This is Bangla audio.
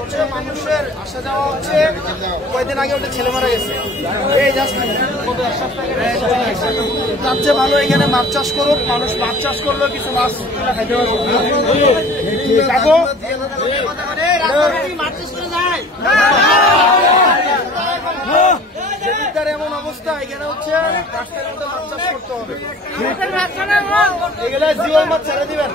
আচ্ছা মানুষের আসা যাওয়া হচ্ছে কয়েকদিন আগে ওটা ছেলে মারা গেছে এই তার চেয়ে ভালো এখানে মাছ চাষ করুক মানুষ মাছ চাষ করলেও কিছু মাছ খাইতে পারবে এমন অবস্থা এখানে হচ্ছে রাস্তার মধ্যে মাছ চাষ করতে হবে এগুলো জিওল মাছ ছেড়ে দিবেন